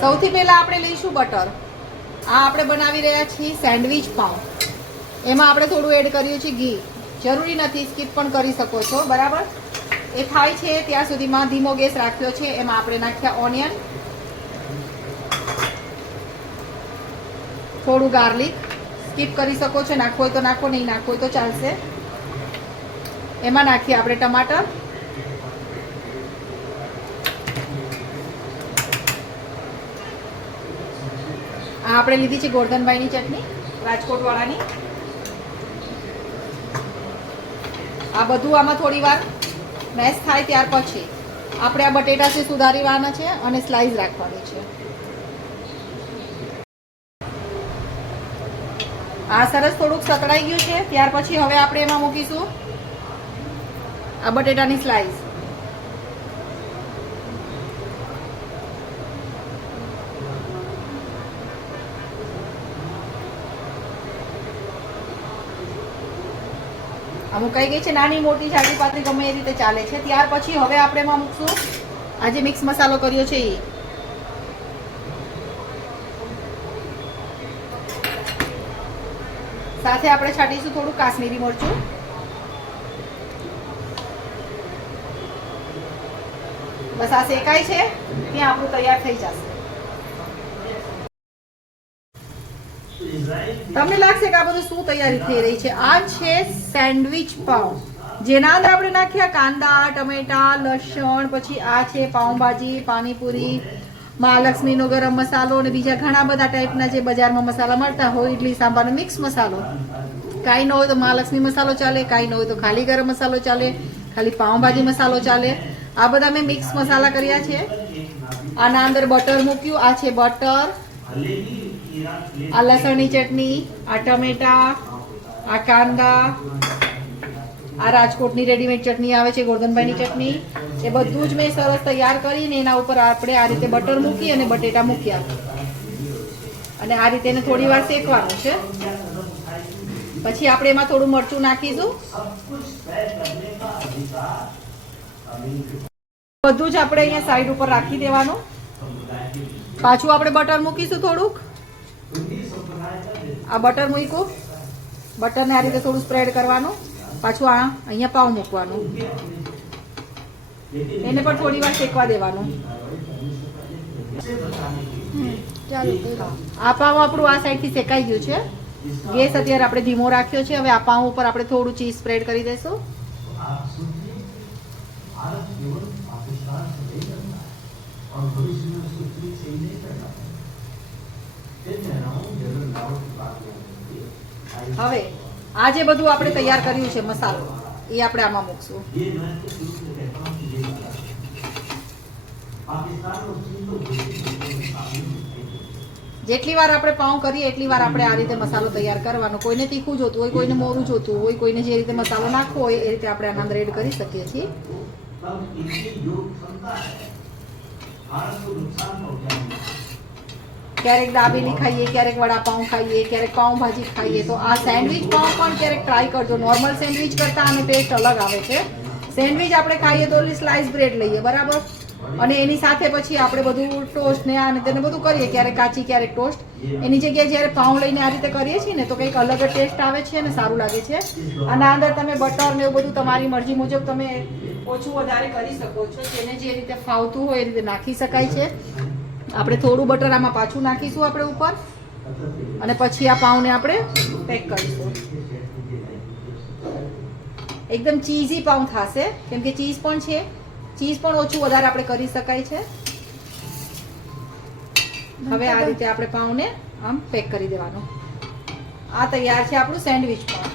સૌથી પહેલા આપણે લઈશું બટર. આ આપણે બનાવી રહ્યા છીએ સેન્ડવિચ પાઉં. એમાં આપણે થોડું એડ કર્યું છે ઘી. જરૂરી નથી, સ્કીપ પણ કરી શકો છો, બરાબર. એ થાય છે ત્યાં સુધીમાં ધીમો ગેસ રાખ્યો છે. એમાં આપણે નાખ્યા ઓનિયન, થોડું ગાર્લિક. સ્કીપ કરી શકો છો, નાખવું હોય તો નાખો, નહીં નાખવું હોય તો ચાલશે. એમાં નાખીએ આપણે ટમાટર, આ આપણે લીધી છે ગોરધનભાઈની ચટણી, રાજકોટ વાળાની. આ બધું આમાં થોડી વાર મેશ થાય ત્યાર પછી આપણે આ બટેટા છે સુધારીવાના છે અને સ્લાઈસ રાખવાની છે. આ સરસ થોડુંક સતળાઈ ગયું છે. ત્યાર પછી હવે આપણે એમાં મૂકીશું આ બટેટાની સ્લાઈસ. આ મુકાઈ ગઈ છે. નાની મોટી જાડી પાતળી ગમે એ રીતે ચાલે છે. ત્યાર પછી હવે આપણે એમાં મૂકશું આ જે મિક્સ મસાલો કર્યો છે એ. સાથે આપણે છાંટીશું થોડું કાશ્મીરી મરચું. બસ આ શેકાય છે ત્યાં આપણું તૈયાર થઈ જશે. તમને લાગશે કે આ બધું શું તૈયારી થઈ રહી છે? આ છે સેન્ડવિચ પાઉં, જેના અંદર આપણે નાખ્યા કાંદા, ટમેટા, લસણ. પછી આ છે પાઉંભાજી, પાણીપુરી, મહાલક્ષ્મીનો ગરમ મસાલો અને બીજા ઘણા બધા ટાઈપના જે બજારમાં મસાલા મળતા હોય, ઇડલી સાંભારનો મિક્સ મસાલો. કાંઈ ન હોય તો મહાલક્ષ્મી મસાલો ચાલે, કાંઈ ન હોય તો ખાલી ગરમ મસાલો ચાલે, ખાલી પાઉંભાજી મસાલો ચાલે. આ બધા મેં મિક્સ મસાલા કર્યા છે. આના અંદર બટર મૂક્યું. આ છે બટર, આ લસણની ચટણી, આ ટમેટા, આ કાંદા, આ રાજકોટની રેડીમેડ ચટણી આવે છે ગોરધનભાઈની ચટણી. એ બધું જ મેં સરસ તૈયાર કરીને એના ઉપર આપણે આ રીતે બટર મૂકી અને બટેટા મૂક્યા અને આ રીતે એને થોડી વાર શેકવાનું છે. પછી આપણે એમાં થોડું મરચું નાખીશું. બધું જ આપણે અહીંયા સાઈડ ઉપર રાખી દેવાનું. પાછું આપણે બટર મૂકીશું થોડુંક. આ બટર મૂક્યું. બટરને આ રીતે થોડું સ્પ્રેડ કરવાનું. પાછું આ અહીંયા પાઉં મૂકવાનું. એને પણ થોડી વાર શેકવા દેવાનું. આ પાઉં આપણું આ સાઈડથી શેકાઈ ગયું છે. ગેસ અત્યારે આપણે ધીમો રાખ્યો છે. હવે આ પાઉં ઉપર આપણે થોડું ચીઝ સ્પ્રેડ કરી દઈશું. હવે આ જે બધું આપણે તૈયાર કર્યું છે મસાલો એ આપણે આમાં મૂકશું. જેટલી વાર આપણે પાઉં કરીએ એટલી વાર આપણે આ રીતે મસાલો તૈયાર કરવાનો. કોઈને તીખું જોતું હોય, કોઈને મોરું જોતું હોય, કોઈને જે રીતે મસાલો નાખવો હોય એ રીતે આપણે આના અંદર એડ કરી શકીએ છીએ. ક્યારેક દાબેલી ખાઈએ, ક્યારેક વડાપાઉં ખાઈએ, ક્યારેક પાઉંભાજી ખાઈએ. તો આ સેન્ડવિચ પાઉં પણ ક્યારેક ટ્રાય કરજો. નોર્મલ સેન્ડવિચ કરતા આનો ટેસ્ટ અલગ આવે છે. સેન્ડવિચ આપણે ખાઈએ તો સ્લાઇસ બ્રેડ લઈએ, બરાબર, અને એની સાથે પછી આપણે બધું ટોસ્ટ ને આ ને તેને બધું કરીએ, ક્યારેક કાચી ક્યારેક ટોસ્ટ. એની જગ્યાએ જ્યારે પાઉં લઈને આ રીતે કરીએ છીએ ને તો કંઈક અલગ જ ટેસ્ટ આવે છે અને સારું લાગે છે. આના અંદર તમે બટર ને એવું બધું તમારી મરજી મુજબ તમે ઓછું વધારે કરી શકો છો. જેને જે રીતે ફાવતું હોય એ રીતે નાખી શકાય છે. આપણે થોડું બટર આમાં પાછું નાખીશું આપણે ઉપર અને પછી આ પાઉંને આપણે પેક કરીશું. એકદમ ચીઝી પાઉં થશે કેમ કે ચીઝ પણ છે. ચીઝ પણ ઓછું વધારે આપણે કરી શકાય છે. હવે આ રીતે આપણે પાઉંને આમ પેક કરી દેવાનું. આ તૈયાર છે આપણું સેન્ડવિચ પાઉં.